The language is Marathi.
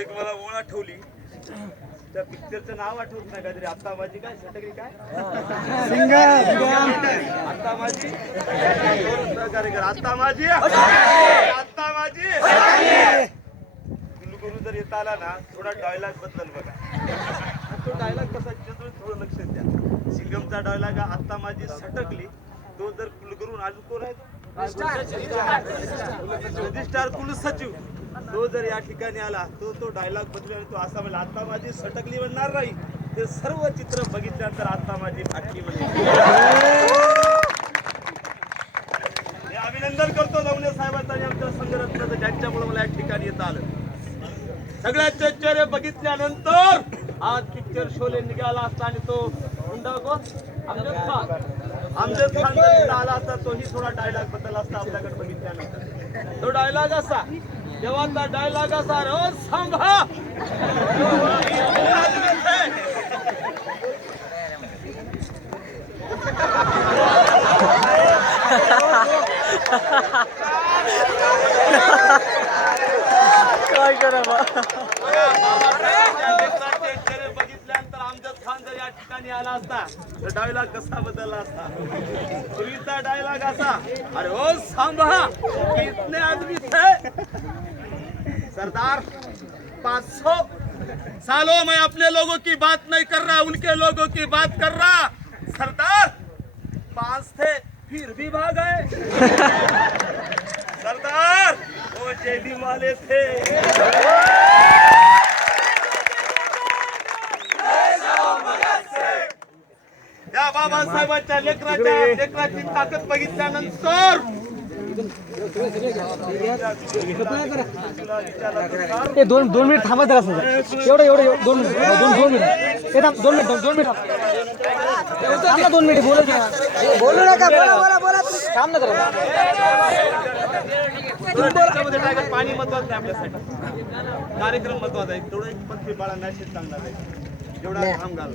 एक मला ओळ आठवली त्या पिक्चरचं नाव आठवत नाही काहीतरी. आता माझी काय? सटकरी काय? आता माझी? दोन प्रकारे कर. आता माझी? आता माझी? गुलगुरु जर येता आला ना थोडा डायलॉग बदल बघा. तो डायलॉग कसा थोडं लक्ष द्या. सिंगमचा डायलॉग आता माझी सटकली. तो जर कुलगुरू अजून कोण आहे? रजिस्ट्रार कुलसचिव तो जर या ठिकाणी आला तो तो डायलॉग बदलून तो असा म्हणजे आता माझी सटकली म्हणणार नाही. ते सर्व चित्र बघितल्यानंतर आता माझी फाटली म्हणजे अभिनंदन करतो नवने साहेबांचं आणि आमच्या संघरत्नाचं ज्यांच्यामुळे मला या ठिकाणी येता आलं. सगळ्याचे चेहरे बघितल्यानंतर आज पिक्चर शोले निघाला असता आणि तो हुंडा कोण? अमजद खान. अमजद खान आला असता तोही थोडा डायलॉग बदल असता आपल्याकडे बघितल्यानंतर. तो डायलॉग असा तेव्हाचा डायलॉग असा रो सांभा काय करा आला डायलॉग कसा बदलला डायलॉग असा। अरे ओ कितने आदमी थे? सरदार, पाँच सौ। सालों में अपने लोगों की बात नहीं कर रहा, उनके लोगों की बात कर रहा। सरदार, पाँच थे, फिर भी भाग गए सरदार वो जेडी वाले थे। बाबासाहेबांच्या लेकराच्या लेकराची ताकद बघितल्यानंतर दोन दोन मिनिट थांबा जरा असं एवढं एवढं दोन दोन दोन मिनिट थांब दोन मिनिट दोन मिनिट थांब दोन मिनिट बोलत घ्या बोलू नका बोला बोला बोला थांब ना जरा त्याच्यामध्ये टाकायचं पाणी महत्वाचं आहे आपल्यासाठी कार्यक्रम महत्त्वाचा आहे तेवढं बाळा मॅसेज चांगला आहे जेवढा थांब घाल